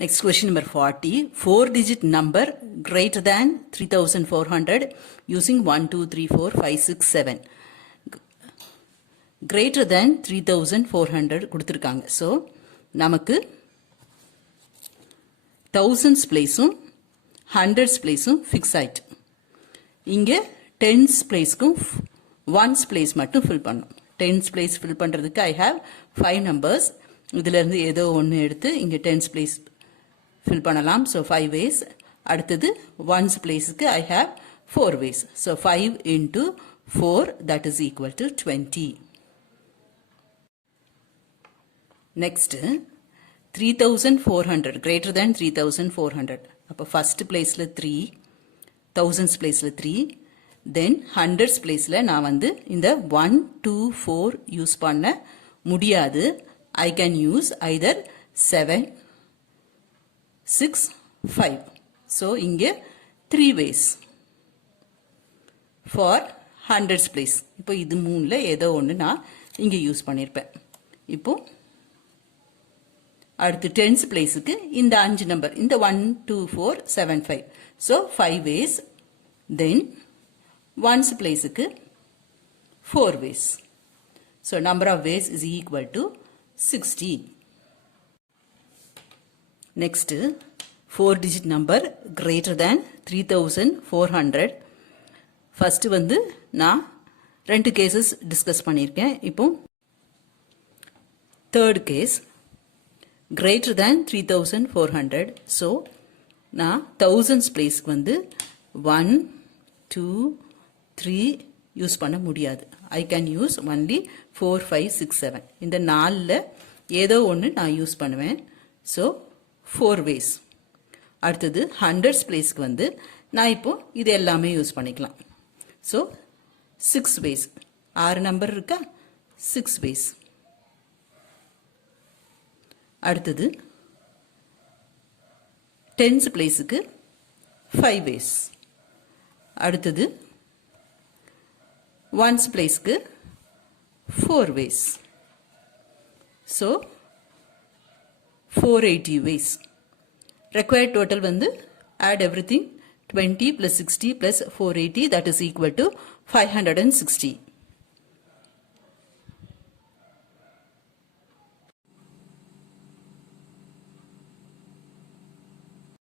Next question number 40. 4-digit number greater than 3400 using 1, 2, 3, 4, 5, 6, 7. Greater than 3400 கொடுத்திருக்காங்க. So, நமக்கு thousands placeம் hundreds placeம் fix ஆயிட்டு. இங்க tens placeக்கும் ones place மட்டும் fill பண்ணும். Tens place fill பண்றதுக்கு I have 5 numbers. இதிலிருந்து ஏதோ ஒன்று எடுத்து இங்க tens place fill பண்ணலாம். So 5 ways. அடுத்தது ones placeக்கு I have 4 ways. So 5 into 4 that is equal to 20. Next 3400 greater than 3400. அப்போ first placeல 3, thousands placeல 3, then hundreds placeல நான் வந்து இந்த 1, 2, 4 யூஸ் பண்ண முடியாது. I can use either 7, 6, 5. So, இங்கே 3 ways for hundreds place. இப்போ இது மூணுல ஏதோ ஒன்று நான் இங்கே யூஸ் பண்ணியிருப்பேன். இப்போ அடுத்து tens placeக்கு இந்த 5 நம்பர் இந்த 1, 2, 4, 7, 5. So, 5 ways. Then, ones placeக்கு 4 ways. So, number of ways is equal to 60. Next, 4-digit number greater than 3400. First வந்து நான் 2 cases discuss பண்ணியிருக்கேன். இப்போ third case greater than 3400. So, நான் thousands place வந்து 1, 2, 3 யூஸ் பண்ண முடியாது. I can use only 4, 5, 6, 7. இந்த 4ல ஏதோ ஒன்று நான் யூஸ் பண்ணுவேன். So, 4 ways. அடுத்தது hundreds placeக்கு வந்து நான் இப்போ இது எல்லாமே யூஸ் பண்ணிக்கலாம். So, 6 ways. 6 நம்பர் இருக்கா? 6 ways. அடுத்தது tens placeக்கு 5 ways. அடுத்தது ones placeக்கு 4 ways. So, 480 ways. Required total வந்து add everything 20 plus 60 plus 480 that is equal to 560.